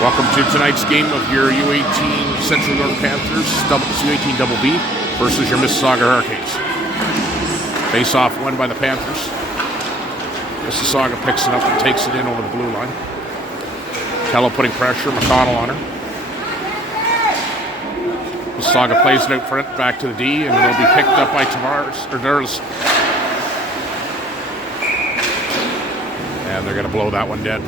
Welcome to tonight's game of your U18 Central York Panthers, U18BB versus your Mississauga Hurricanes. Face-off won by the Panthers. Mississauga picks it up and takes it in over the blue line. Kello putting pressure, McConnell on her. Mississauga plays it out front, back to the D, and it'll be picked up by Durlis. And they're going to blow that one dead.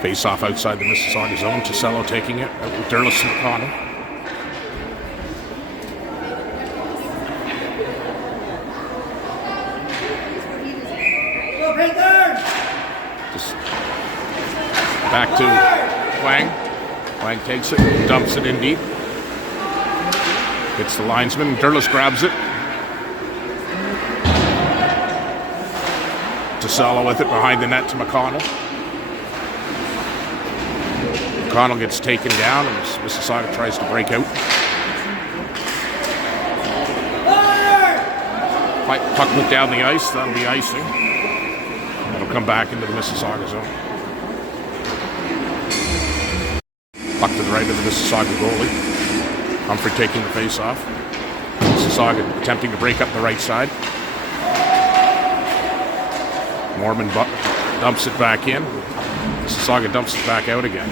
Face off outside the Mississauga zone. Tisello taking it out with Durlis and McConnell. Just back to Wang. Wang takes it, dumps it in deep. Hits the linesman. Durlis grabs it. Tisello with it behind the net to McConnell. McConnell gets taken down and Mississauga tries to break out. Puck went down the ice, that'll be icing. It'll come back into the Mississauga zone. Puck to the right of the Mississauga goalie. Humphrey taking the face off. Mississauga attempting to break up the right side. Mormon dumps it back in. Mississauga dumps it back out again.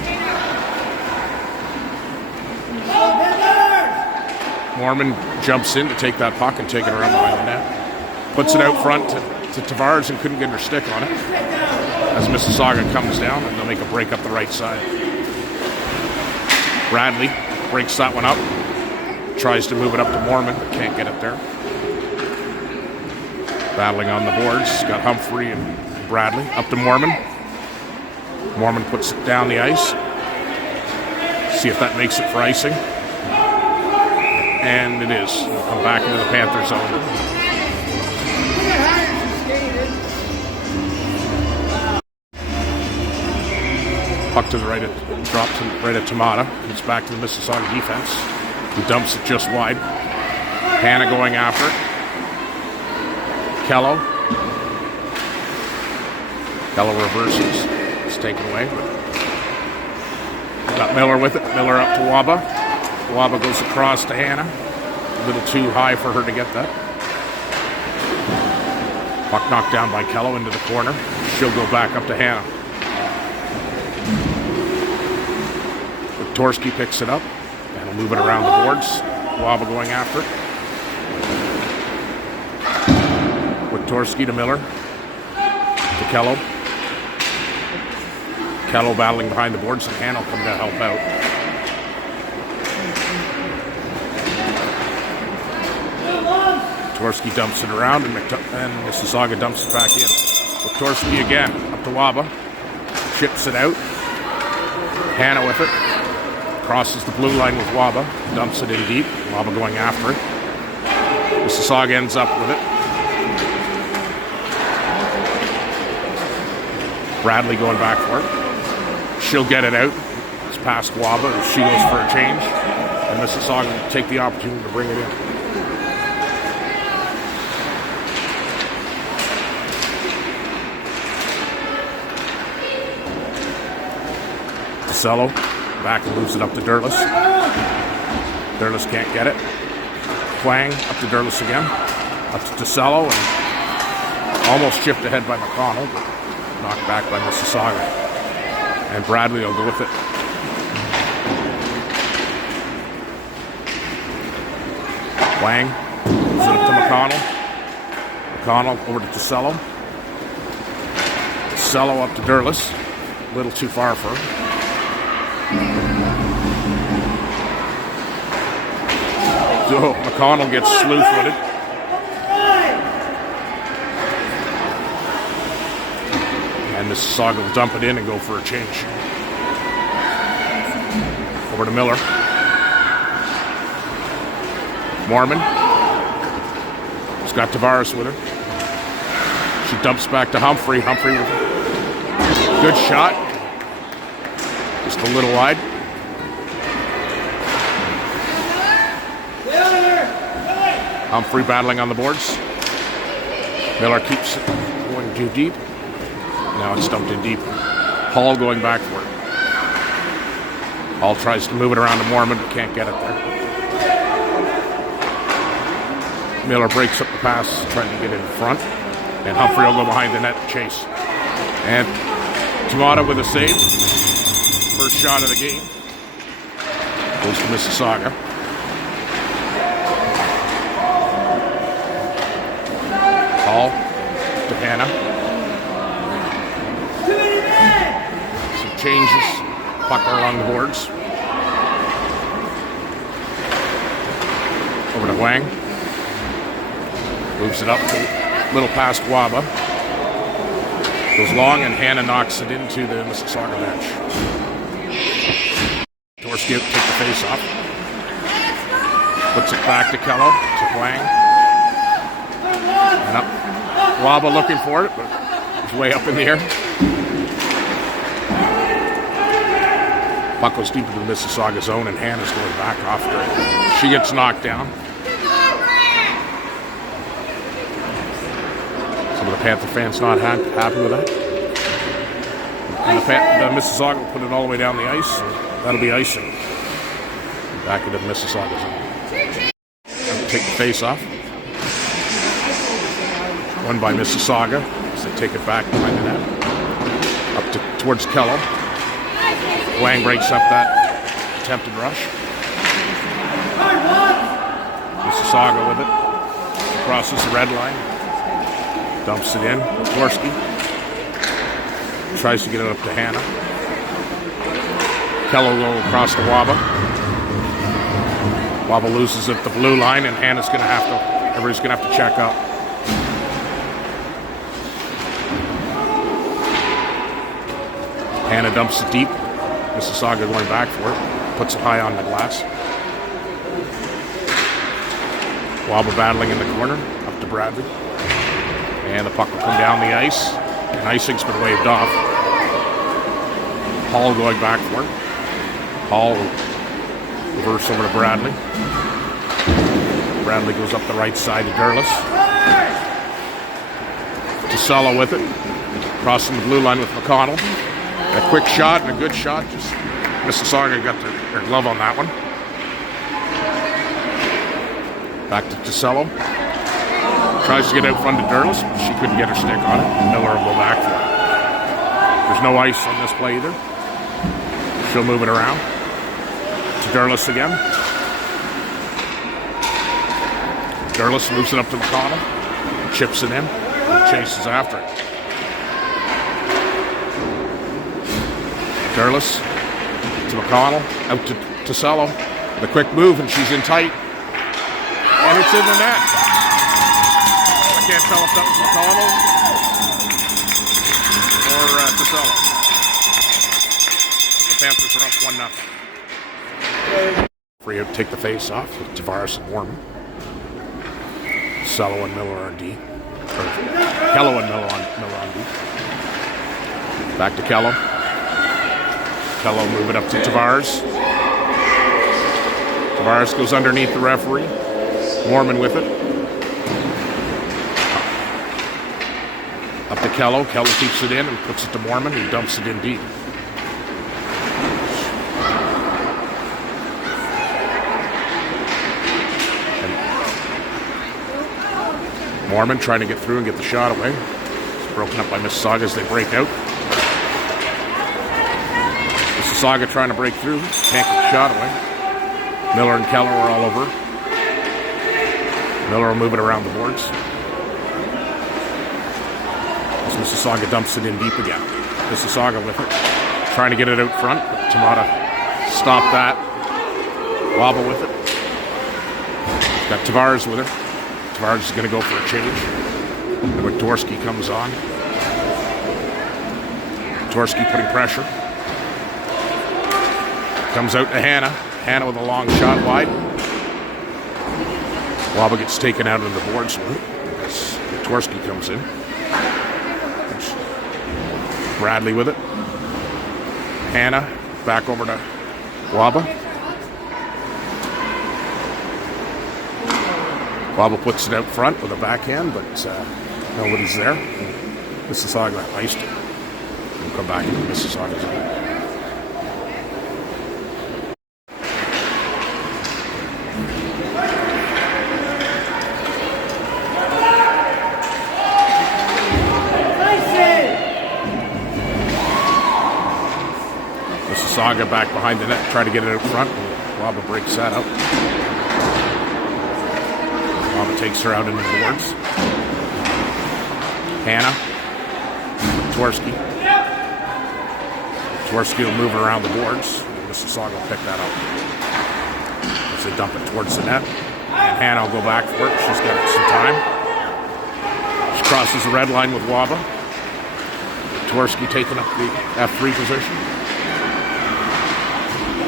Mormon jumps in to take that puck and take it around behind the net. Puts it out front to Tavares and couldn't get her stick on it. As Mississauga comes down and they'll make a break up the right side. Bradley breaks that one up. Tries to move it up to Mormon, but can't get it there. Battling on the boards. Got Humphrey and Bradley. Up to Mormon. Mormon puts it down the ice. See if that makes it for icing. And it is. It'll come back into the Panthers zone. Puck to the right, dropped right at Tamata. It's back to the Mississauga defense. He dumps it just wide. Hannah going after it. Kello. Kello reverses. It's taken away. Got Miller with it. Miller up to Waba. Waba goes across to Hannah. A little too high for her to get that. Puck knocked down by Kello into the corner. She'll go back up to Hannah. Torski picks it up. And will move it around the boards. Waba going after it. With Torski to Miller. To Kello. Kello battling behind the boards, and Hannah will come to help out. Torski dumps it around, and Mississauga dumps it back in. With Torski again, up to Waba. Chips it out. Hannah with it. Crosses the blue line with Waba. Dumps it in deep. Waba going after it. Mississauga ends up with it. Bradley going back for it. She'll get it out. It's past Waba as she goes for a change. And Mississauga will take the opportunity to bring it in. Tisello back and moves it up to Durlis. Durlis can't get it. Twang up to Durlis again. Up to Tisello and almost chipped ahead by McConnell, but knocked back by Mississauga. And Bradley will go with it. Twang moves it up to McConnell. McConnell over to Tisello. Tisello up to Durlis. A little too far for her. So McConnell gets slew-footed. And Mississauga will dump it in and go for a change. Over to Miller. Mormon. She's got Tavares with her. She dumps back to Humphrey. Humphrey with her. Good shot. Just a little wide. Humphrey battling on the boards. Miller keeps it going too deep. Now it's dumped in deep. Hall going back for it. Hall tries to move it around to Mormon, but can't get it there. Miller breaks up the pass, trying to get in front. And Humphrey will go behind the net to chase. And Tamata with a save. First shot of the game. Goes to Mississauga. Hall to Hannah. Some changes. Puck along the boards. Over to Wang. Moves it up to little past Waba. Goes long and Hannah knocks it into the Mississauga bench. Dorsky take the face off. Puts it back to Kello, to Wang. And up. Waba looking for it, but it's way up in the air. Puck goes deep into the Mississauga zone and Hannah's going back after it. She gets knocked down. Some of the Panther fans not happy with that. And the Mississauga will put it all the way down the ice. That'll be icing. Back into the Mississauga zone. Take the face off. Won by Mississauga. So they take it back behind the net. Up towards Kello. Wang breaks up that attempted rush. Mississauga with it. Crosses the red line. Dumps it in. Dvorsky tries to get it up to Hannah. Kello will across to Waba. Waba loses at the blue line, and Hannah's going to have to. Everybody's going to have to check up. Hannah dumps it deep. Mississauga going back for it. Puts it high on the glass. Waba battling in the corner. Up to Bradley. And the puck will come down the ice. And icing's been waved off. Hall going back for it. Hall will reverse over to Bradley. Bradley goes up the right side to Derlis. Tosello with it. Crossing the blue line with McConnell. A quick shot and a good shot. Just Mississauga got their glove on that one. Back to Tosello. Tries to get out front to Derlis, but she couldn't get her stick on it. Miller will go back for it. There's no ice on this play either. She'll move it around. To Derlis again. Derlis moves it up to McConnell. Chips it in. And chases after it. Derlis to McConnell. Out to Tosello. The quick move, and she's in tight. And it's in the net. I can't tell if that was McConnell or Tosello. The Panthers are up 1-0. Free to take the face off with Tavares and Warman. Sello and Miller on D. Kello and Miller on D. Back to Kello. Kello move it up to Tavares. Tavares goes underneath the referee. Warman with it. Up to Kello. Kello keeps it in and puts it to Mormon. He dumps it in deep. And Mormon trying to get through and get the shot away. It's broken up by Mississauga as they break out. Mississauga trying to break through. Can't get the shot away. Miller and Keller are all over. Miller will move it around the boards. As Mississauga dumps it in deep again. Mississauga with it. Trying to get it out front, but Tamata stopped that. Wobble with it. Got Tavares with her. Tavares is going to go for a change. And when Dvorsky comes on. Dvorsky putting pressure. Comes out to Hannah. Hannah with a long shot wide. Waba gets taken out of the boards as Dvorsky comes in. Bradley with it. Hannah back over to Waba. Waba puts it out front with a backhand, but nobody's there. Mississauga iced it. We'll come back into Mississauga's zone. Mississauga back behind the net, try to get it out front. Waba breaks that up. Waba takes her out into the boards. Hannah. Twerski. Twerski will move around the boards. Mississauga will pick that up. As they dump it towards the net. And Hannah will go back for it. She's got some time. She crosses the red line with Waba. Twerski taking up the F3 position.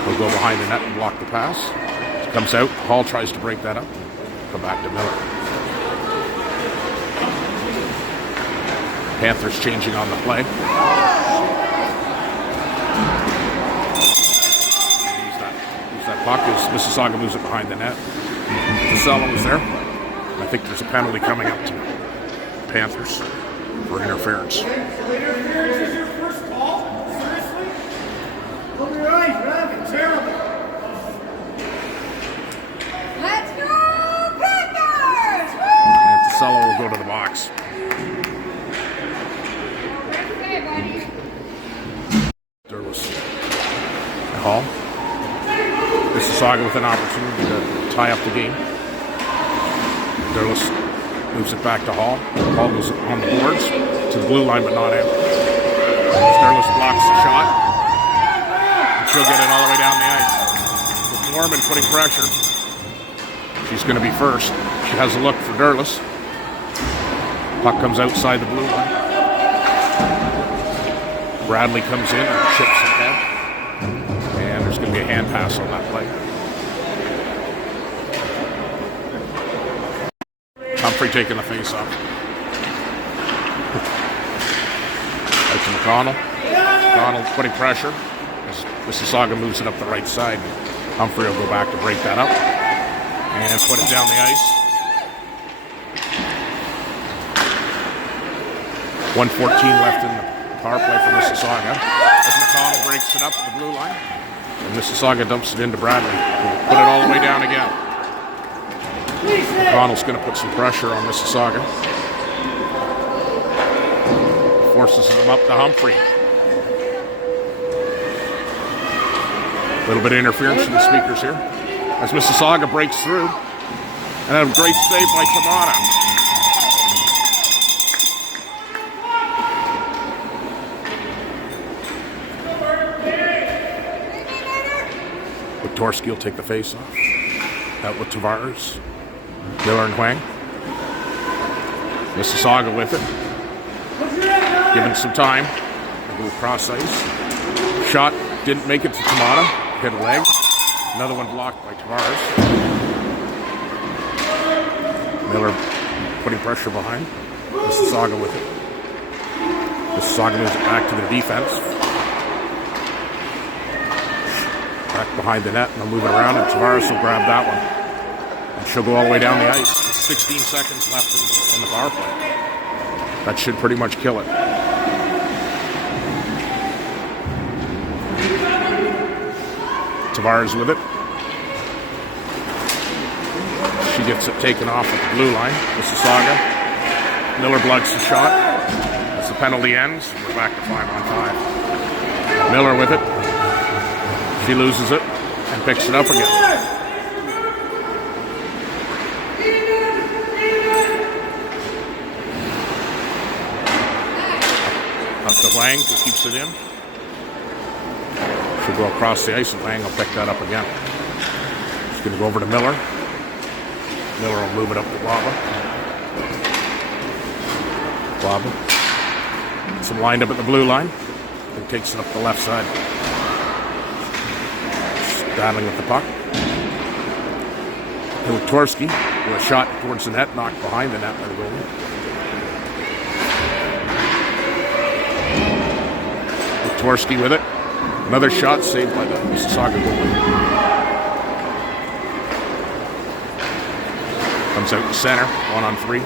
Will go behind the net and block the pass. She comes out. Hall tries to break that up. Come back to Miller. Panthers changing on the play. Use that puck as Mississauga moves it behind the net. Casella was there. I think there's a penalty coming up to Panthers for interference. Interference is your first call? Seriously? Look at your eyes, Rabbit. Terrible. Let's go, Panthers! And Casella will go to the box. Derlis and Hall. Mississauga with an opportunity to tie up the game. Derlis moves it back to Hall. Hall goes on the boards to the blue line, but not out. Derlis blocks the shot. And she'll get it all the way down the ice. With Norman putting pressure, she's going to be first. She has a look for Derlis. Puck comes outside the blue line. Bradley comes in and chips ahead. And there's going to be a hand pass on that play. Humphrey taking the face off. Out to McConnell. McConnell putting pressure as Mississauga moves it up the right side. Humphrey will go back to break that up and put it down the ice. 1:14 left in the power play for Mississauga. As McConnell breaks it up at the blue line. And Mississauga dumps it into Bradley. Put it all the way down again. McConnell's going to put some pressure on Mississauga. Forces them up to Humphrey. A little bit of interference from the speakers here. As Mississauga breaks through. And a great save by Kamada. Torski will take the face off. Out with Tavares. Miller and Huang. Mississauga with it. Given some time. Go cross ice. Shot didn't make it to Kamada. Hit a leg. Another one blocked by Tavares. Miller putting pressure behind. Mississauga with it. Mississauga moves it back to the defense. Back behind the net, and they'll move it around, and Tavares will grab that one. And she'll go all the way down the ice. 16 seconds left in the power play. That should pretty much kill it. Tavares with it. She gets it taken off at the blue line. Mississauga. Miller blocks the shot. As the penalty ends, we're back to 5-on-5. Miller with it. She loses it and picks it up again. Up to Huang, who keeps it in. She'll go across the ice and Huang will pick that up again. She's going to go over to Miller. Miller will move it up to Waba. Waba. Some lined up at the blue line. And takes it up the left side. Battling with the puck. And with Twerski, with a shot towards the net, knocked behind the net by the goalie. With Twerski with it. Another shot saved by the Mississauga goalie. Comes out to center, 1-on-3.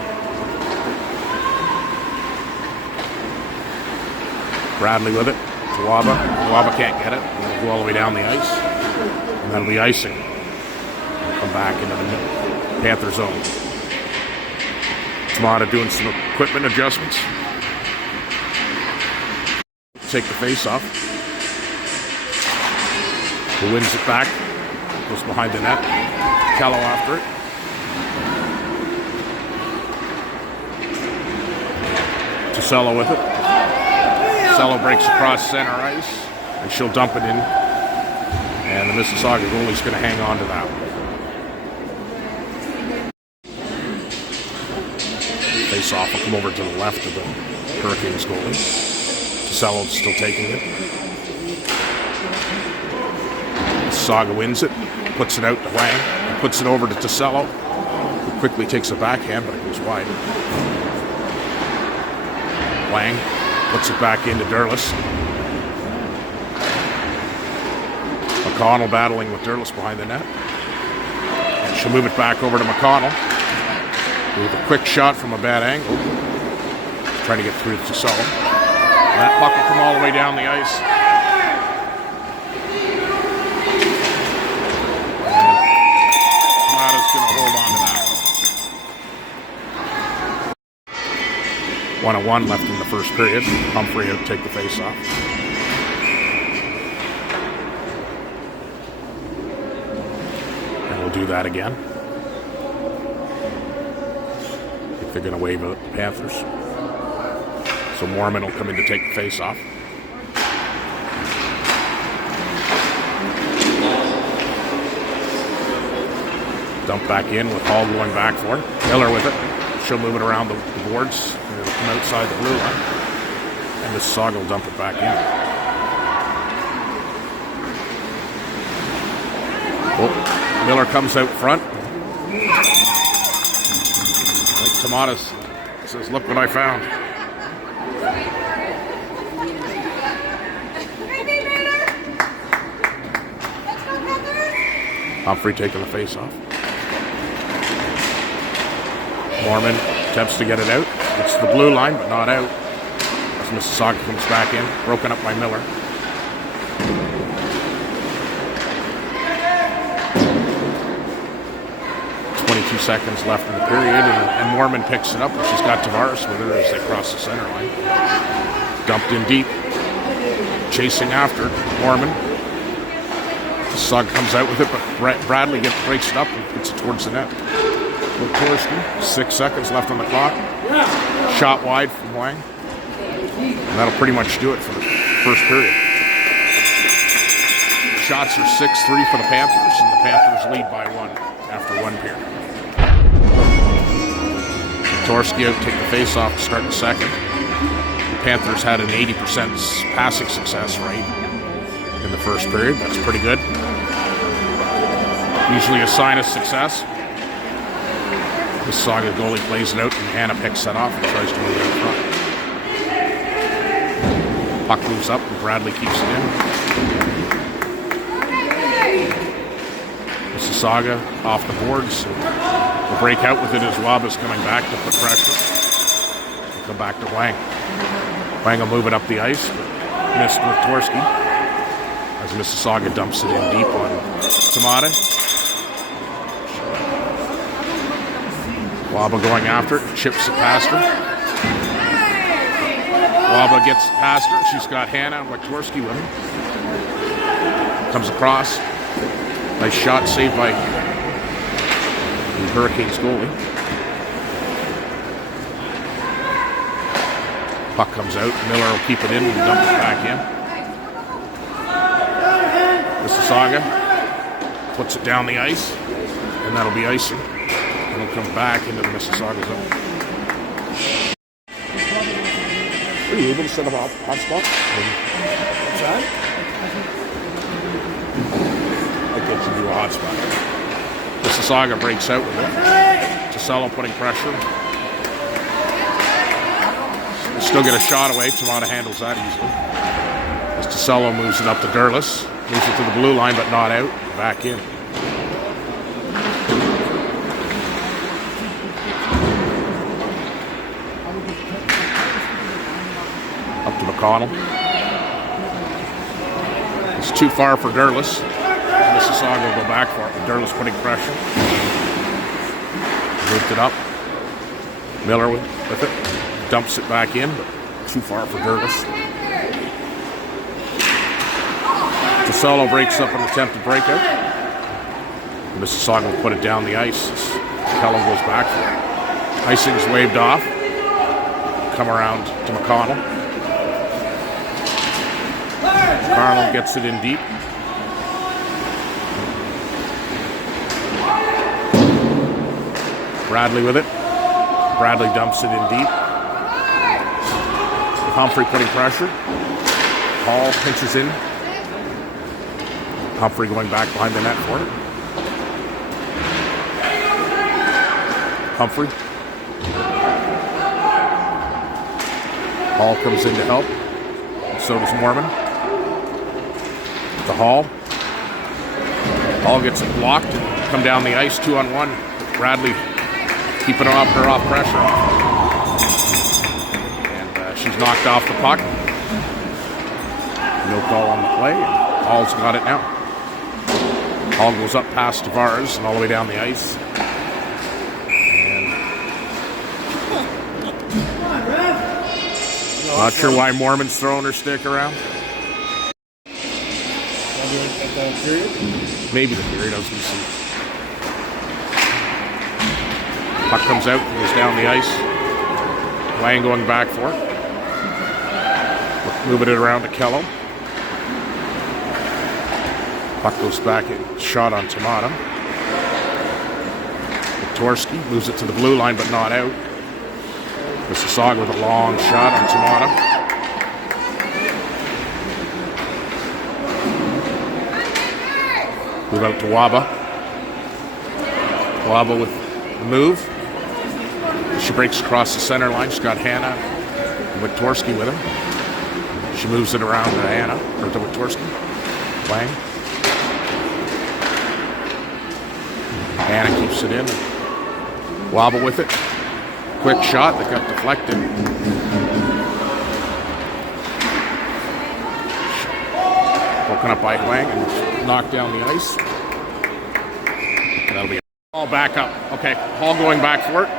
Bradley with it to Waba. Waba can't get it. It'll go all the way down the ice. And that'll be icing. It'll come back into the Panther zone. Tamada doing some equipment adjustments. Take the face off. Who wins it back? Goes behind the net. Kello after it. Tosello with it. Tosello breaks across center ice, and she'll dump it in. And the Mississauga goalie's going to hang on to that one. Face off will come over to the left of the Hurricanes goalie. Tosello's still taking it. Mississauga wins it, puts it out to Wang, puts it over to Tosello, who quickly takes a backhand, but it goes wide. Wang puts it back into Derlis. McConnell battling with Derlis behind the net. And she'll move it back over to McConnell with a quick shot from a bad angle. Trying to get through to Tosello. That puck will come all the way down the ice. And Tamada's going to hold on to that one. 1-on-1 left in the first period. Humphrey will take the face off. And we'll do that again. If they're going to wave at the Panthers. So Mormon will come in to take the face off. Dump back in with Hall going back for it. Miller with it. She'll move it around the boards. It'll come outside the blue line. And Mississauga will dump it back in. Oh, Miller comes out front. Like Tomadas says, look what I found. Humphrey taking the face off. Mormon attempts to get it out. It's the blue line, but not out. As Mississauga comes back in, broken up by Miller. Seconds left in the period, and Mormon picks it up, and she's got Tavares with her as they cross the center line. Dumped in deep, chasing after Mormon. Sugg comes out with it, but Bradley breaks it up and puts it towards the net. Korsky, 6 seconds left on the clock. Shot wide from Wang. And that'll pretty much do it for the first period. Shots are 6-3 for the Panthers, and the Panthers lead by 1 after 1 period. Torsky out to take the face-off to start the second. The Panthers had an 80% passing success rate in the first period. That's pretty good. Usually a sign of success. Mississauga goalie plays it out, and Hannah picks that off and tries to move it in front. Puck moves up, and Bradley keeps it in. Mississauga off the boards. Will break out with it as Waba's coming back to put pressure. We'll come back to Wang. Wang will move it up the ice, but missed with Torsky. As Mississauga dumps it in deep on Tamada. Waba going after it, chips it past her. Waba gets past her. She's got Hannah and Torsky with her. Comes across. Nice shot saved by the Hurricanes goalie. Puck comes out. Miller will keep it in and dump it back in. Mississauga puts it down the ice, and that'll be icing. And it'll come back into the Mississauga zone. Are you able to set up a hot spot? What's that? I get you do a hot spot. Mississauga breaks out with it. Tosello putting pressure. We'll still get a shot away. Tamada handles that easily. As Tosello moves it up to Derlis. Moves it to the blue line, but not out. Back in. McConnell. It's too far for Derlis. Mississauga will go back for it, but Derlis putting pressure. Moved it up. Miller with it. Dumps it back in, but too far for Derlis. DeSolo breaks up an attempted breakout. Mississauga will put it down the ice as Kello goes back for it. Icing's waved off. Come around to McConnell. McConnell gets it in deep. Bradley with it. Bradley dumps it in deep. With Humphrey putting pressure. Hall pinches in. Humphrey going back behind the net for it. Humphrey. Hall comes in to help. So does Mormon. The Hall. Hall gets it blocked and come down the ice 2-on-1. Bradley keeping her off pressure. And she's knocked off the puck. No call on the play. And Hall's got it now. Hall goes up past Tavares and all the way down the ice. Not sure why Mormon's throwing her stick around. Maybe the period, I was going to see. Puck comes out, goes down the ice. Lang going back for it. Moving it around to Kello. Puck goes back in, shot on Tamata. Wiktorski moves it to the blue line, but not out. Mississauga with a long shot on Tamata. Move out to Waba. Waba with the move. She breaks across the center line. She's got Hannah and Wiktorski with her. She moves it around to Hannah, or to Wiktorski. Lang. Hannah keeps it in. Waba with it. Quick shot that got deflected. Broken up by Lang and knocked down the ice. And that'll be all back up. Okay, Hall going back for it.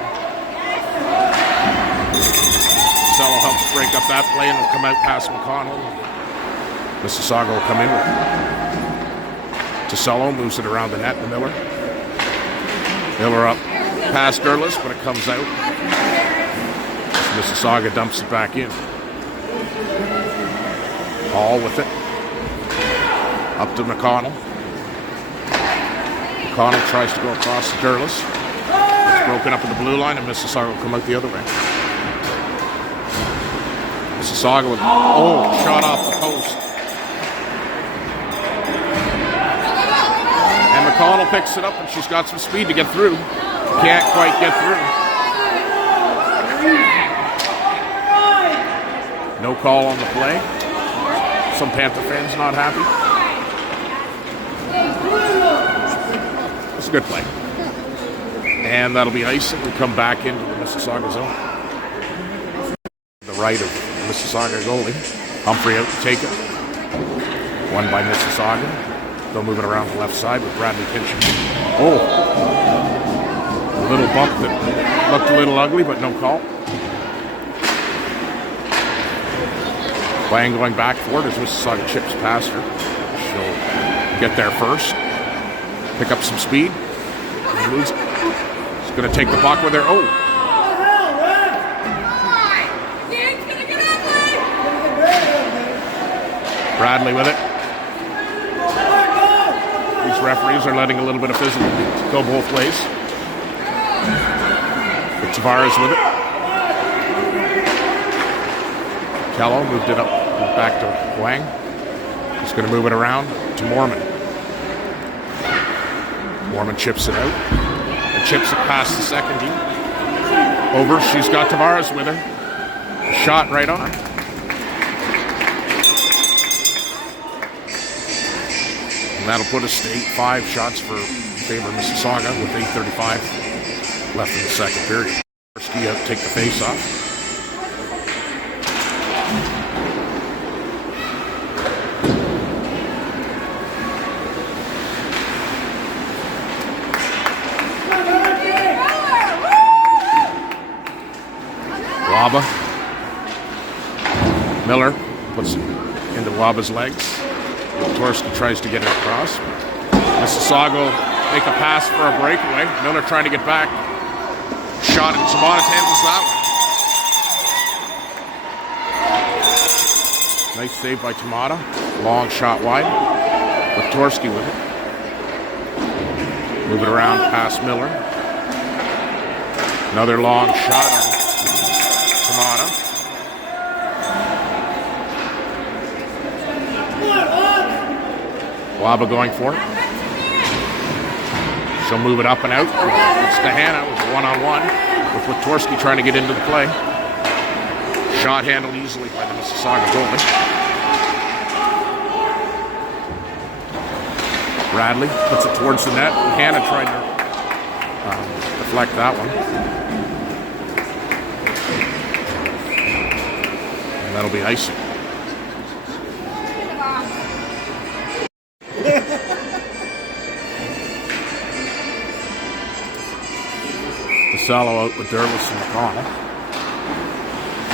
Cello helps break up that play and will come out past McConnell. Mississauga will come in with it. DeSolo moves it around the net to Miller. Miller up past Derlis, but it comes out. Mississauga dumps it back in. Hall with it. Up to McConnell. McConnell tries to go across to Derlis. It's broken up in the blue line, and Mississauga will come out the other way. Mississauga with, shot off the post. And McConnell picks it up, and she's got some speed to get through. Can't quite get through. No call on the play. Some Panther fans not happy. It's a good play. And that'll be icing. We'll come back into the Mississauga zone. The right of Mississauga goalie. Humphrey out to take it. Won by Mississauga. They'll move it around the left side with Bradley pinching. A little bump that looked a little ugly, but no call. Lang going back for it as Mississauga chips past her. She'll get there first. Pick up some speed. And lose it. She's going to take the puck with her. Bradley with it. These referees are letting a little bit of physical go both ways. But Tavares with it. Kello moved it up back to Wang. He's going to move it around to Mormon. Mormon chips it out. And chips it past the second D. Over. She's got Tavares with her. Shot right on. And that'll put us to 8-5 shots for favor of Mississauga with 8:35 left in the second period. Ski out to take the face off. Waba. Miller puts it into Waba's legs. Torski tries to get it across. Mississauga will make a pass for a breakaway. Miller trying to get back. Shot and Tamada handles that one. Nice save by Tamada. Long shot wide. With Torski with it. Move it around past Miller. Another long shot on Tamada. Waba going for it. She'll move it up and out. It's to Hannah with a one-on-one with Torski trying to get into the play. Shot handled easily by the Mississauga goalie. Bradley puts it towards the net. Hannah tried to deflect that one. And that'll be icing. Salo out with Derlis and McConnell.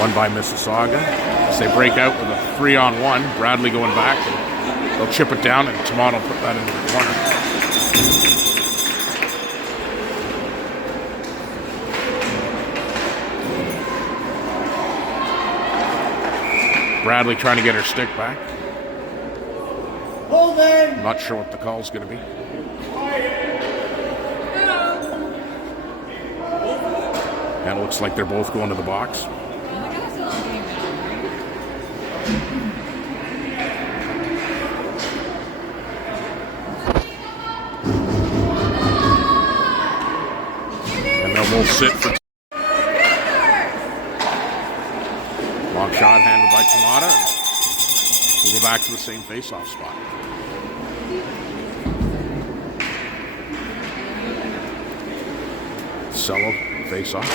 One by Mississauga. As they break out with a 3-on-1, Bradley going back. They'll chip it down and Tamada will put that into the corner. Bradley trying to get her stick back. Hold in. Not sure what the call's going to be. And it looks like they're both going to the box. And they'll both sit for. Long shot handled by Tamada. We'll go back to the same face-off spot. Cello face-off.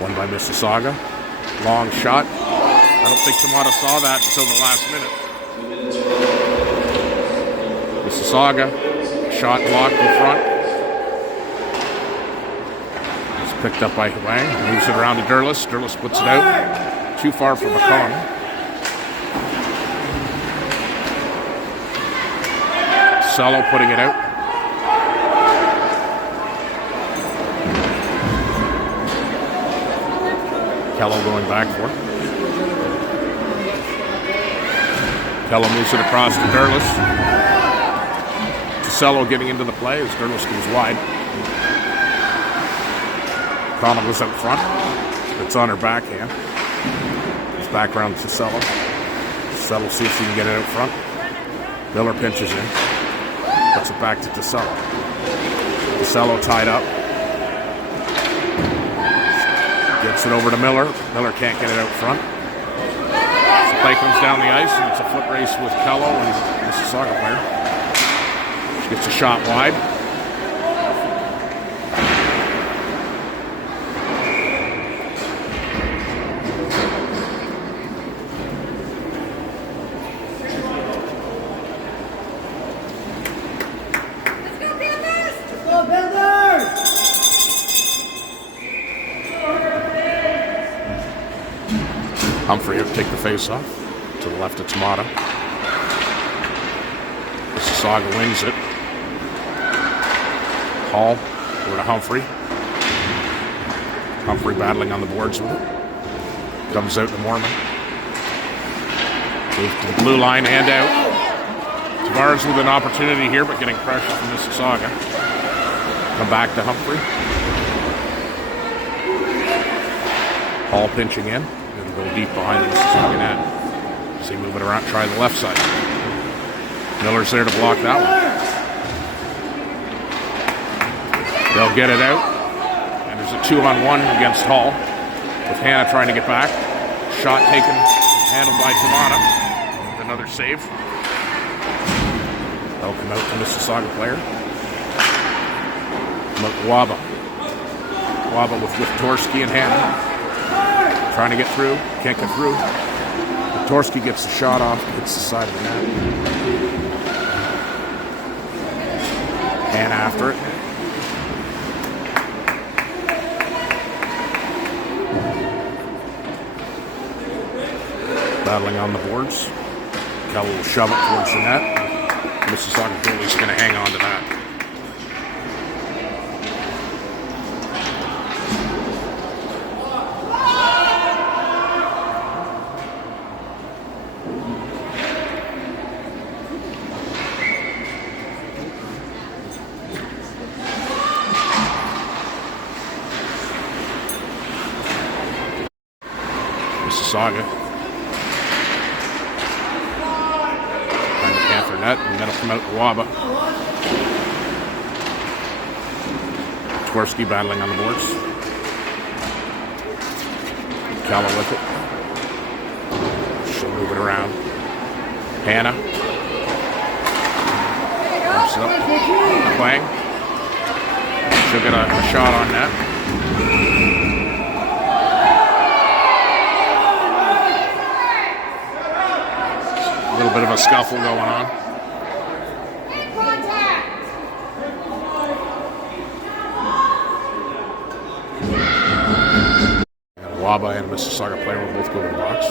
One by Mississauga. Long shot. I don't think Tamada saw that until the last minute. Mississauga. Shot blocked in front. It's picked up by Wang. Moves it around to Derlis. Derlis puts it out. Too far for McConnell. Cello putting it out. Kello going back for it. Kello moves it across to Derlis. Cello getting into the play as Derlis goes wide. Connell was up front. It's on her backhand. It's back around to Cello. Cello see if she can get it out front. Miller pinches in. Puts it back to DeCello. DeCello tied up. Gets it over to Miller. Miller can't get it out front. The play comes down the ice, and it's a foot race with Kello and Mississauga player. She gets a shot wide. Let's go, Panthers! Let's go, Panthers! Humphrey will take the face off to the left of Tamada. Mississauga wins it. Hall over to Humphrey. Humphrey battling on the boards with it. Comes out to Mormon. Move to the blue line and out. Tavares with an opportunity here, but getting pressure from Mississauga. Come back to Humphrey. Hall pinching in. It'll go deep behind the Mississauga net. See, move it around, try the left side. Miller's there to block that one. They'll get it out. And there's a 2-on-1 against Hall. With Hannah trying to get back. Shot taken, handled by Tamada. Another save. That'll come out to Mississauga player. Waba. Waba with Torski and Hannah. Trying to get through. Can't get through. Torski gets the shot off. Hits the side of the net. Hannah after it. battling on the boards. Keller will shove it towards the net. Mississauga goalie's going to hang on to that. Mississauga behind the Panther net, and that'll come out to Waba. Tversky battling on the boards. Calla with it. She'll move it around. Hannah. Pops it up. Clang. She'll get a shot on net. A little bit of a scuffle going on. And Waba and Mississauga player will both go to the box.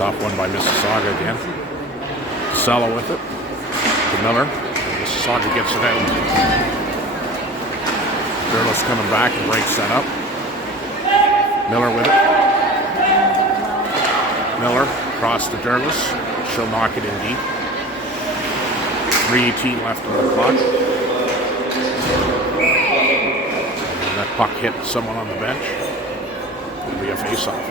Off one by Mississauga again. Sella with it. To Miller. Mississauga gets it out. Durlis coming back and breaks that up. Miller with it. Miller across to Durlis. She'll knock it in deep. 3:18 left on the clock. And that puck hit someone on the bench. It'll be a face-off.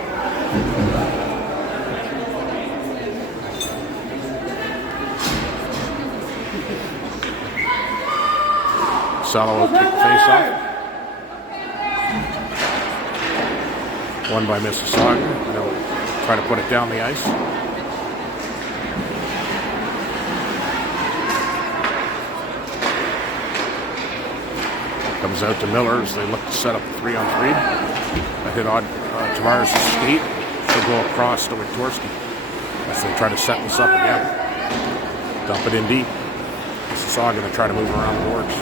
Salo will take the face off. One by Mississauga. They'll try to put it down the ice. Comes out to Miller as they look to set up a 3-on-3. A hit on Tavares' skate. She'll go across to Tversky as they try to set this up again. Dump it in deep. Mississauga going to try to move around the boards.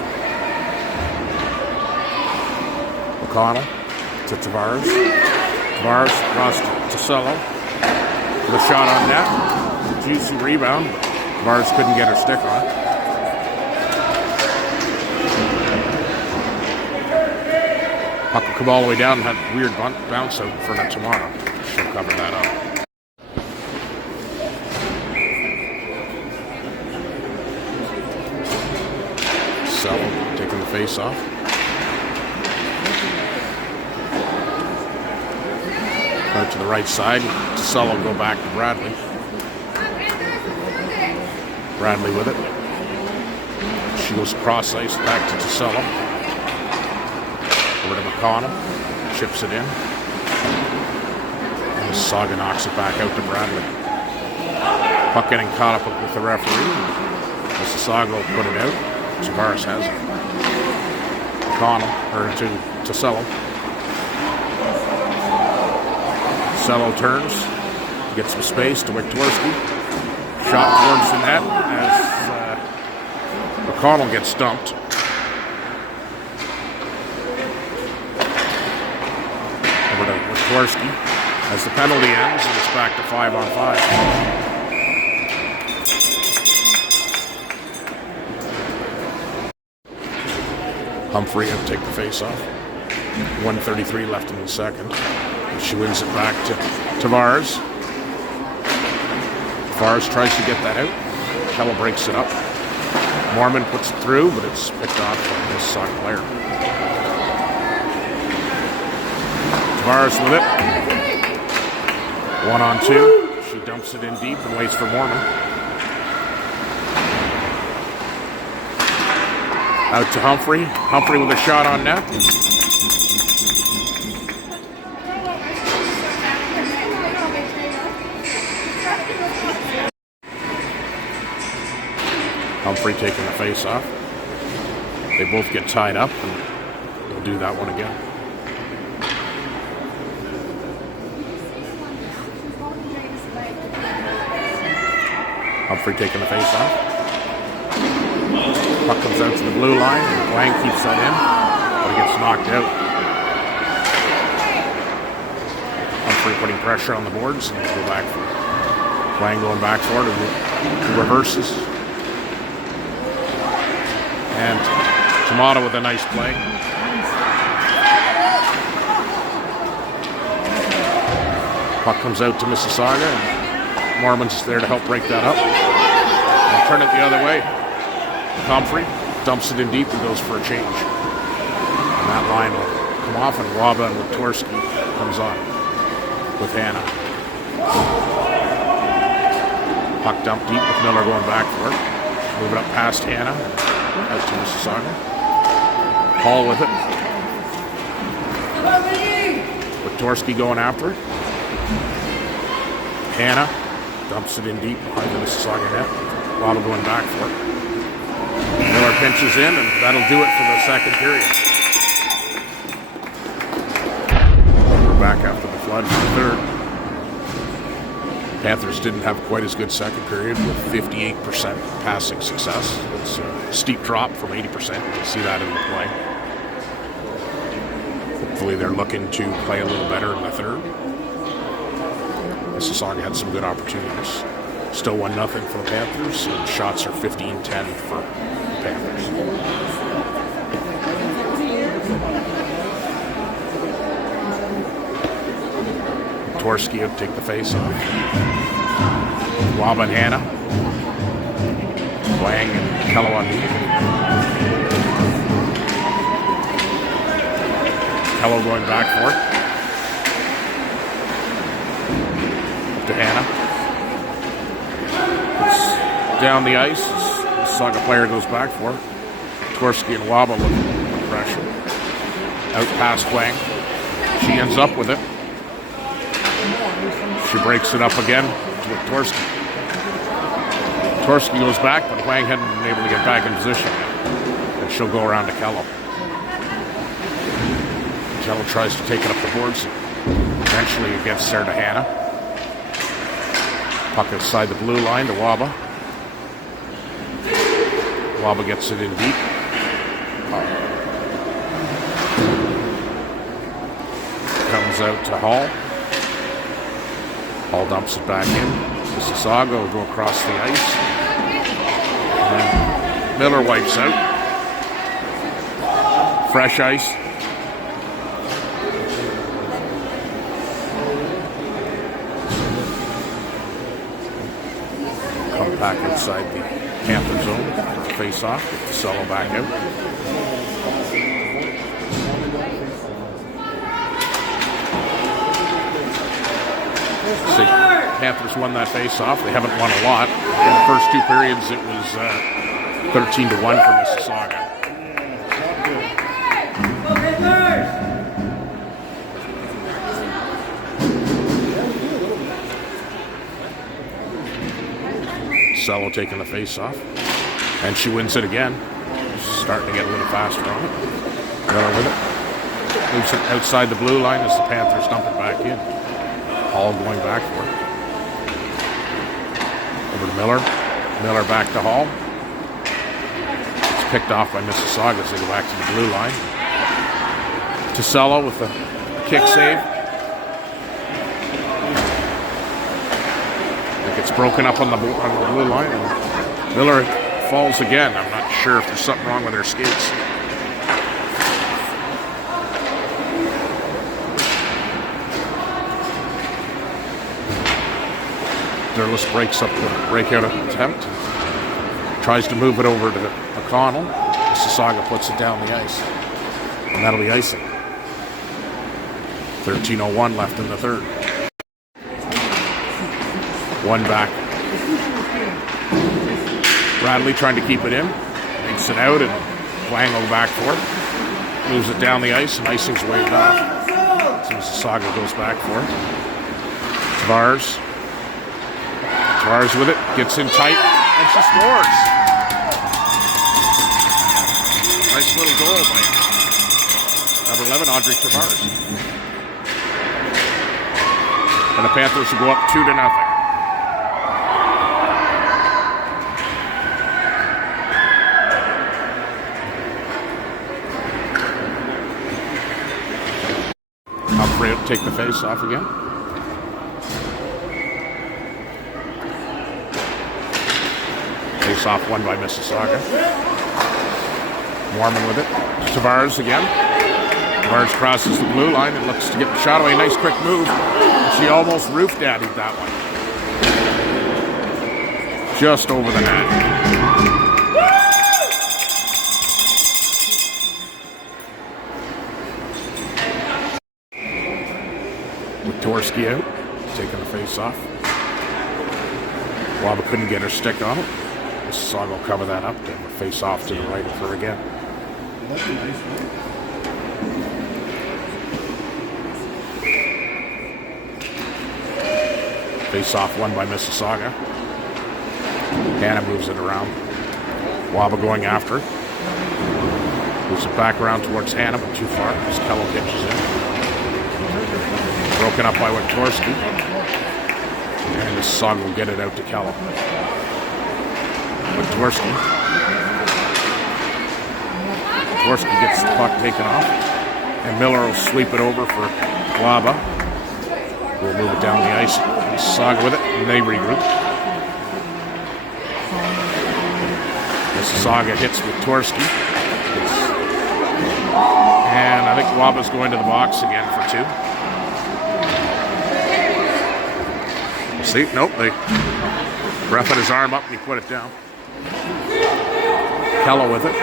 O'Connell to Tavares. Tavares across to Cello. With a shot on net. Juicy rebound. Tavares couldn't get her stick on. Puck will come all the way down and had a weird bounce out in front of tomorrow. She'll cover that up. Cello taking the face off. Out to the right side. Sella will go back to Bradley. Bradley with it. She goes cross ice back to Tusella. Over to McConnell. Chips it in. And Mississauga knocks it back out to Bradley. Puck getting caught up with the referee. Mississauga will put it out. Tavares has it. McConnell, or to Tusella. Cello turns, gets some space to Tversky. Shot towards the net as McConnell gets stumped. Over to Tversky as the penalty ends and it's back to 5-on-5. Humphrey will take the face off. 1:33 left in the second. She wins it back to Tavares. Tavares tries to get that out. Keller breaks it up. Mormon puts it through, but it's picked off by this Mississauga player. Tavares with it. 1-on-2. She dumps it in deep and waits for Mormon. Out to Humphrey. Humphrey with a shot on net. Humphrey taking the face off. They both get tied up, and they'll do that one again. Humphrey taking the face off. Puck comes out to the blue line, and Wang keeps that in, but he gets knocked out. Humphrey putting pressure on the boards, and he'll go back for it. Wang going back for it, he reverses. And Tomato with a nice play. Puck comes out to Mississauga, and Mormon's there to help break that up. And turn it the other way. Humphrey dumps it in deep and goes for a change. And that line will come off, and Waba and Witorsky comes on with Hannah. Puck dumped deep with Miller going back for it. Move it up past Hannah, out to Mississauga. Hall with it. Witorsky going after it. Hannah dumps it in deep behind the Mississauga net. Waba going back for it. Miller pinches in, and that'll do it for the second period. We're back after the flood for the third. Panthers didn't have quite as good second period with 58% passing success. It's a steep drop from 80%. You can see that in the play. Hopefully they're looking to play a little better in the third. Mississauga had some good opportunities. Still 1-0 for the Panthers, and shots are 15-10 for the Panthers. Witorsky would take the face off. Waba and Hannah. Wang and Kello on deep. Kello going back for it. Up to Hannah. It's down the ice. The Saga player goes back for it. Witorsky and Waba looking for pressure. Out past Wang. She ends up with it. She breaks it up again to Witorsky. Witorsky goes back, but Wang hadn't been able to get back in position. And she'll go around to Kello. Kello tries to take it up the boards. Eventually it gets there to Hannah. Puck outside the blue line to Waba. Waba gets it in deep. Comes out to Hall. Hall dumps it back in. Mississauga will go across the ice. And Miller wipes out. Fresh ice. Come back outside the Panther zone. Face off. Get the solo back out. Panthers won that face-off. They haven't won a lot. In the first two periods, it was 13-1 for Mississauga. Cello taking the face-off, and she wins it again. She's starting to get a little faster on it. Miller with it. Moves it outside the blue line as the Panthers dump it back in. Hall going back for it. Over to Miller. Miller back to Hall. It's picked off by Mississauga as they go back to the blue line. Tosello with the kick save. I think it's broken up on the blue line. And Miller falls again. I'm not sure if there's something wrong with her skates. Derlis breaks up the breakout attempt. Tries to move it over to McConnell. Mississauga puts it down the ice. And that'll be icing. 13:01 left in the third. One back. Bradley trying to keep it in. Makes it out, and Wang will back for it. Moves it down the ice, and icing's waved off. So Mississauga goes back for it. Tavares with it, gets in tight, and she scores. Nice little goal by number 11, Audrey Tavares. And the Panthers will go up 2-0. take the face off again. Face off won by Mississauga. Mormon with it. Tavares again. Tavares crosses the blue line and looks to get the shot away. Nice quick move. She almost roof daddied that one. Just over the net. Torski out, taking the face off. Waba couldn't get her stick on it. Mississauga will cover that up, and face off to the right of her again. That's a nice one. Face off won by Mississauga. Hannah moves it around. Waba going after it. Moves it back around towards Hannah, but too far as Kello pitches in. Broken up by Wiktorski. And Mississauga will get it out to Kello. Wiktorski gets the puck taken off. And Miller will sweep it over for Waba. We'll move it down the ice. Mississauga with it, and they regroup. Mississauga hits Wiktorski. And I think Waba's going to the box again for two. See, nope, they ref had his arm up and he put it down. Kello with it.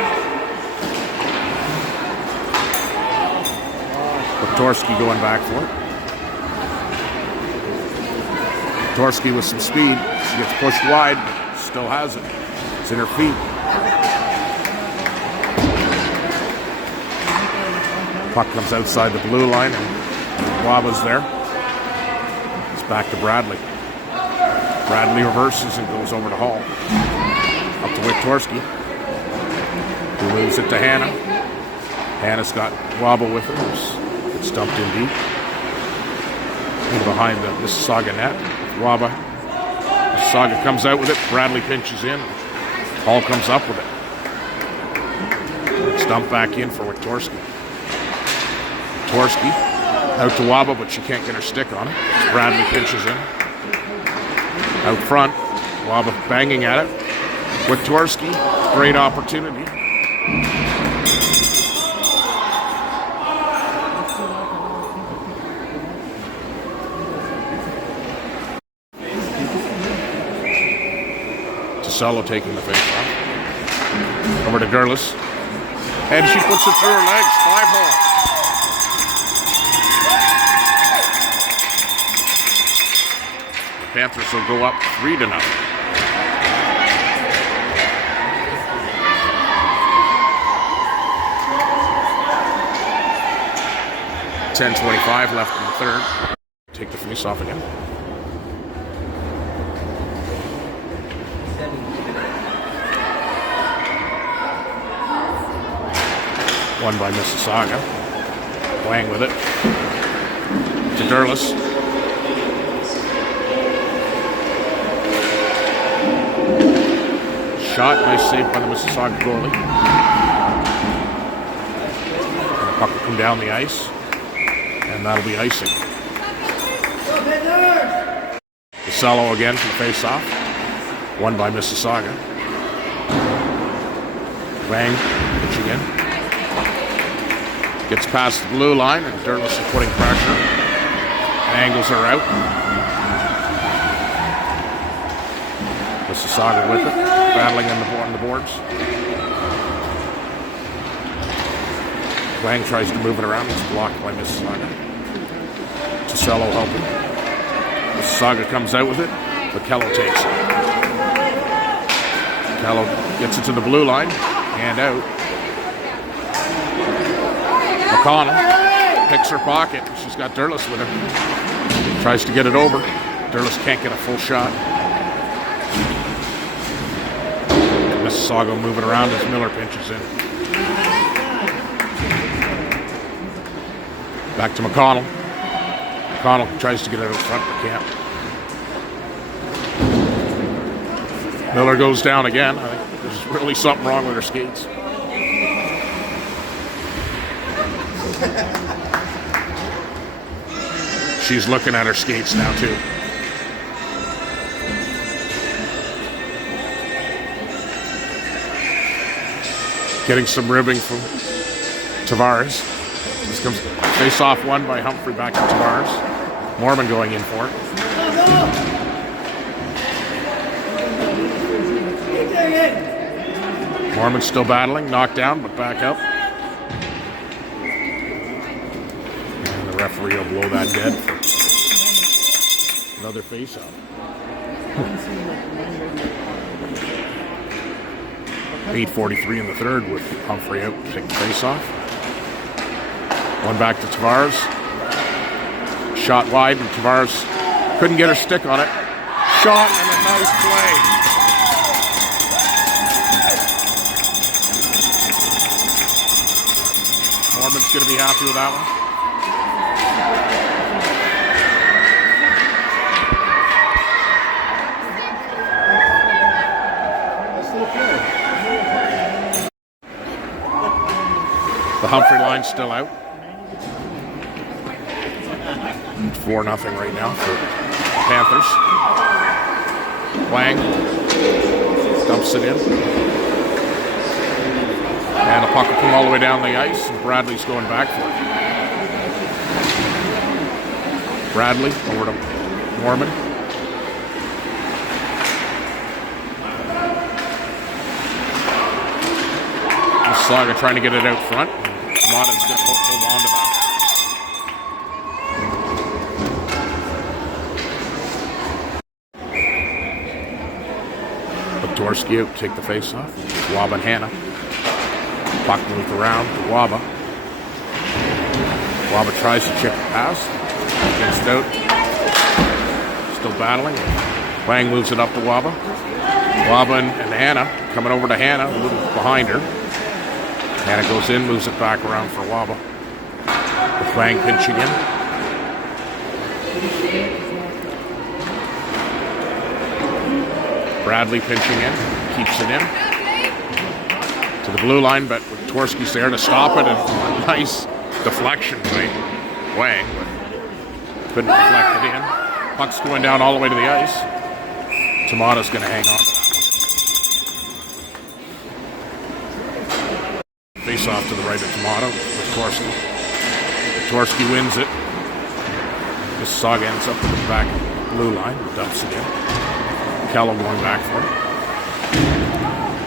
Torski going back for it. Torski with some speed. She gets pushed wide, but still has it. It's in her feet. Puck comes outside the blue line and Waba's there. It's back to Bradley. Bradley reverses and goes over to Hall. Up to Wiktorski. He moves it to Hannah. Hannah's got Waba with her. It's dumped in deep. In behind the Mississauga net. Waba. Mississauga comes out with it. Bradley pinches in. Hall comes up with it. It's dumped back in for Wiktorski. Wiktorski out to Waba, but she can't get her stick on it. Bradley pinches in. Out front, Waba banging at it. Wiktorski, great opportunity. Tasello taking the face off. Over to Derlis. And she puts it through her legs. 5-hole. Panthers will go up 3-0. .10:25 left in the third. Take the face off again. Won by Mississauga. Playing with it. To Derlis. Shot, nice save by the Mississauga goalie. And the puck will come down the ice, and that'll be icing. Tasello again for the face-off. Won by Mississauga. Wang, pitch again. Gets past the blue line, and Derlis is putting pressure. Angles her out. Mississauga with it, battling on the boards. Wang tries to move it around. It's blocked by Mississauga. Tasello helping. Mississauga comes out with it, but Kello takes it. Kello gets it to the blue line, and out. McConnell picks her pocket. She's got Derlis with her. Tries to get it over. Derlis can't get a full shot. Mississauga moving around as Miller pinches in. Back to McConnell. McConnell tries to get it out front, but can't. Miller goes down again. I think there's really something wrong with her skates. She's looking at her skates now too. Getting some ribbing from Tavares. This comes face-off won by Humphrey back to Tavares. Mormon going in for it. Mormon still battling, knocked down, but back up. And the referee will blow that dead for another face-off. 8:43 in the third with Humphrey out to take the face-off. One back to Tavares. Shot wide, and Tavares couldn't get her stick on it. Shot and a nice play. Mormon's going to be happy with that one. The Humphrey line's still out. 4-0 right now for Panthers. Wang dumps it in. And the puck will come all the way down the ice, and Bradley's going back for it. Bradley over to Mormon. Mississauga trying to get it out front. Mata's going to hold on to that. Torsky out, take the face off. Waba and Hannah. Puck moved around to Waba. Waba tries to chip the pass. Gets it out. Still battling. Wang moves it up to Waba. Waba and Hannah coming over to Hannah, a little behind her. Hannah goes in, moves it back around for Waba. With Wang pinching in. Bradley pinching in, keeps it in to the blue line, but Torsky's there to stop it, and a nice deflection by Wang, but couldn't deflect it in. Puck's going down all the way to the ice. Tamata's going to hang on to that. Face off to the right of Tamata with Torsky. Torsky wins it. Mississauga ends up with the back blue line, dumps it in. Kello going back for it.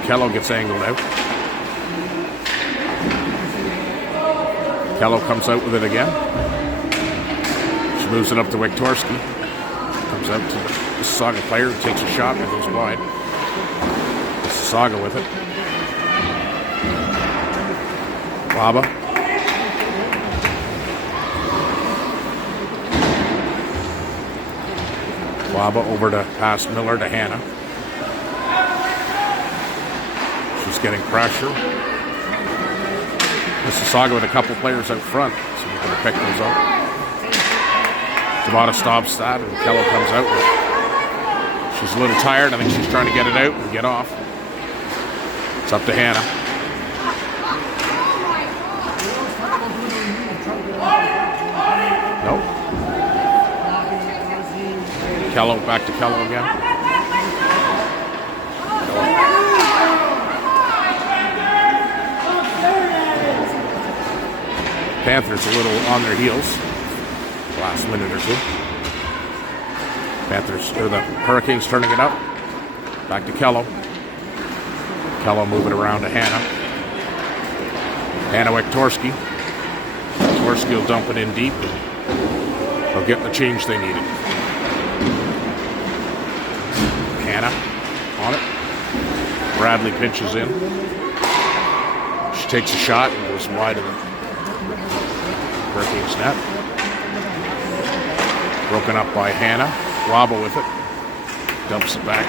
Kello gets angled out. Kello comes out with it again. She moves it up to Wiktorski. Comes out to the Mississauga player, takes a shot and goes wide. Mississauga with it. Waba. Waba over to pass Miller to Hannah. She's getting pressure. Mississauga with a couple players out front, so we're going to pick those up. Tamata stops that, and Kello comes out with it. She's a little tired. I think she's trying to get it out and get off. It's up to Hannah. Nope. Kello, back to Kello again. Panthers a little on their heels. Last minute or two. Panthers, or the Hurricanes turning it up. Back to Kello. Kello moving around to Hannah. Hannah Wiktorski. Wiktorski will dump it in deep. They'll get the change they needed. Hannah on it. Bradley pinches in. She takes a shot and goes wide of the Hurricanes net. Broken up by Hannah. Waba with it. Dumps it back.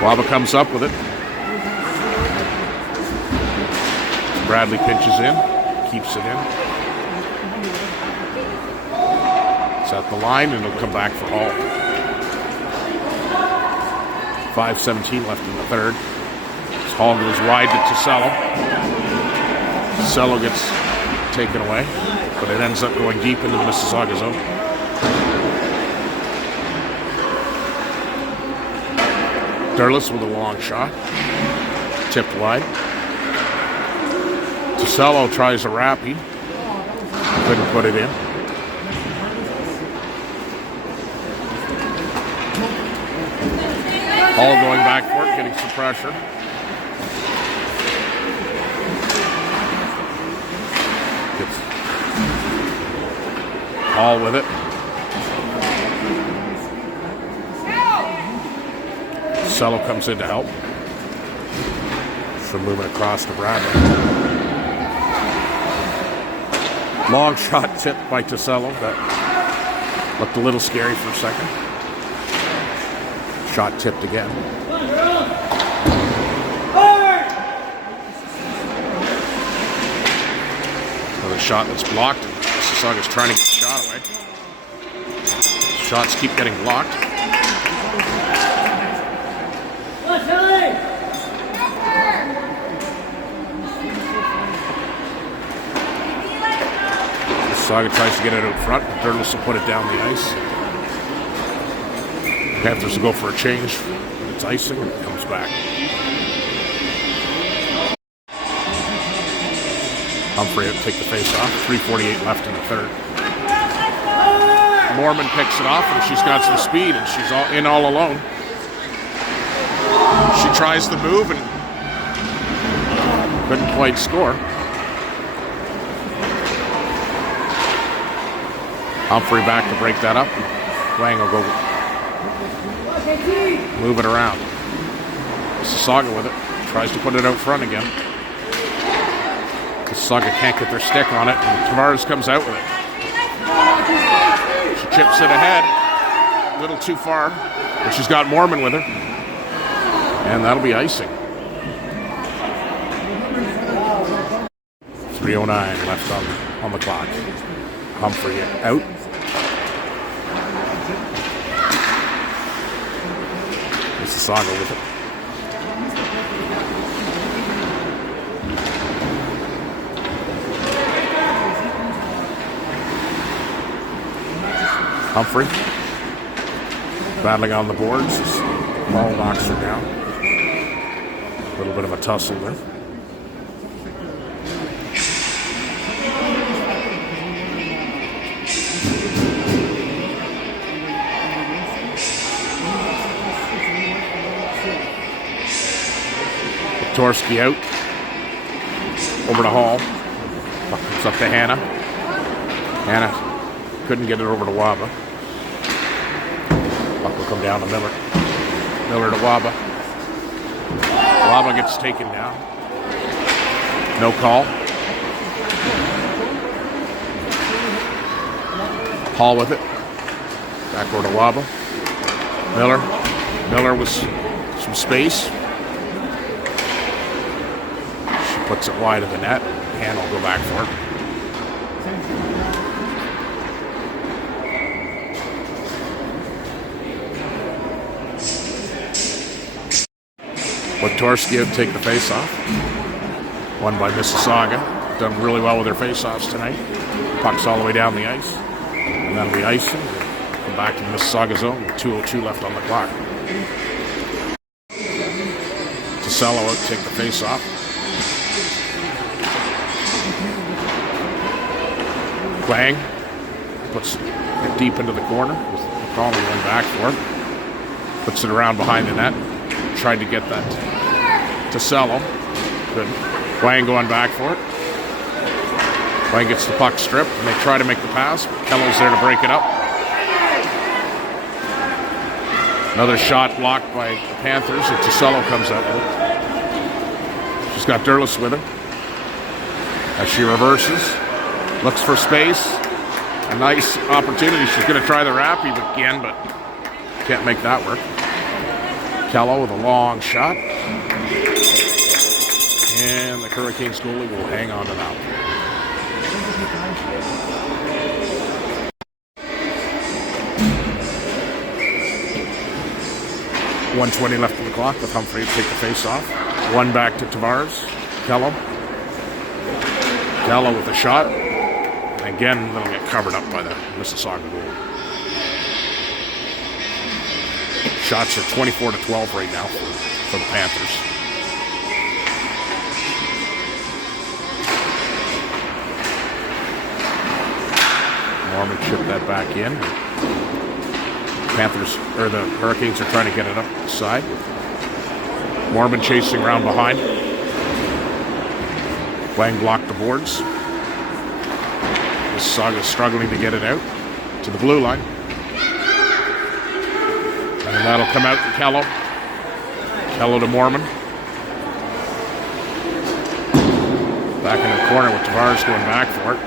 Waba comes up with it. Bradley pinches in. Keeps it in. It's at the line and it'll come back for Hall. 5:17 left in the third. As Hall goes wide to Tosello. Tosello gets taken away. but it ends up going deep into the Mississauga zone. Derlis with a long shot. Tipped wide. Tosello tries a rappy. Couldn't put it in. Hall going back for it, getting some pressure. Gets Hall with it. Cello comes in to help. So moving across to Bradley. Long shot tipped by Tosello. That looked a little scary for a second. Shot tipped again. Another shot that's blocked. Mississauga's trying to get the shot away. Shots keep getting blocked. Mississauga tries to get it out front. Derlis will put it down the ice. Panthers will go for a change. It's icing and it comes back. Humphrey will take the face off. 3:48 left in the third. Mormon picks it off and she's got some speed and she's all alone. She tries the move and couldn't quite score. Humphrey back to break that up. Wang will go move it around. Mississauga with it. Tries to put it out front again. Mississauga can't get their stick on it, and Tavares comes out with it. She chips it ahead. A little too far. But she's got Mormon with her. And that'll be icing. 3:09 left on the clock. Humphrey out. Mississauga with it. Humphrey battling on the boards. Ball knocks her down. A little bit of a tussle there. Torski out. Over to Hall. Comes up to Hannah. Hannah couldn't get it over to Waba. Puck will come down to Miller. Miller to Waba. Waba gets taken down. No call. Hall with it. Back over to Waba. Miller. Miller with some space. Puts it wide of the net. Hannah will go back for it. Torski will take the face-off. Won by Mississauga. Done really well with their face-offs tonight. Puck's all the way down the ice. And that'll be icing. Come back to the Mississauga zone with 2:02 left on the clock. Tosello will take the face-off. Wang puts it deep into the corner with McConnell going back for it. Puts it around behind the net. Tried to get that to Tosello. Good. Wang going back for it. Wang gets the puck stripped and they try to make the pass. Kello's there to break it up. Another shot blocked by the Panthers and Tosello comes out with it. She's got Derlis with her. As she reverses. Looks for space. A nice opportunity. She's going to try the rappy again, but can't make that work. Kello with a long shot. And the Hurricanes goalie will hang on to that one. 1:20 left on the clock with Humphrey to take the face off. One back to Tavares. Kello with a shot. Again, they'll get covered up by the Mississauga goal. Shots are 24-12 right now for the Panthers. Norman chipped that back in. Panthers, or the Hurricanes, are trying to get it up the side. Mormon chasing around behind. Wang blocked the boards. Mississauga is struggling to get it out to the blue line. And that'll come out to Kello. Kello to Mormon. Back in the corner with Tavares going back for it.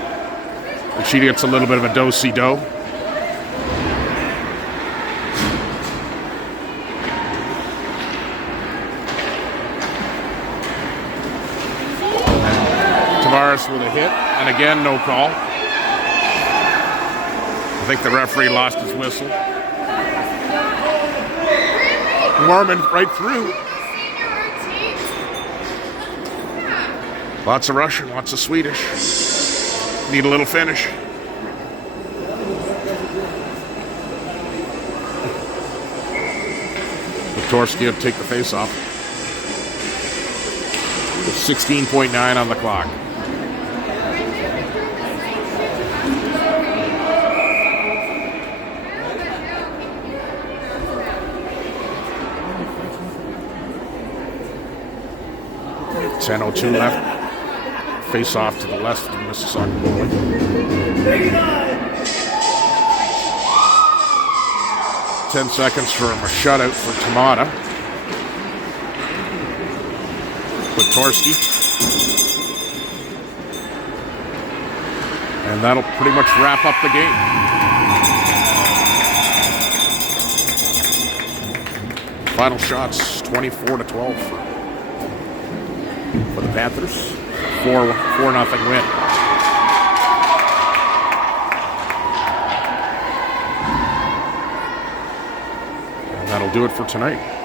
And she gets a little bit of a do-si-do. Tavares with a hit, and again, no call. I think the referee lost his whistle. Mormon right through. Lots of Russian, lots of Swedish. Need a little finish. Torski will take the face off. 16.9 on the clock. .10:02 left. Face off to the left of the Mississauga goalie. 10 seconds for a shutout for Tamada. Torski. And that'll pretty much wrap up the game. Final shots, 24-12 for the Panthers. 4-0 win. And that'll do it for tonight.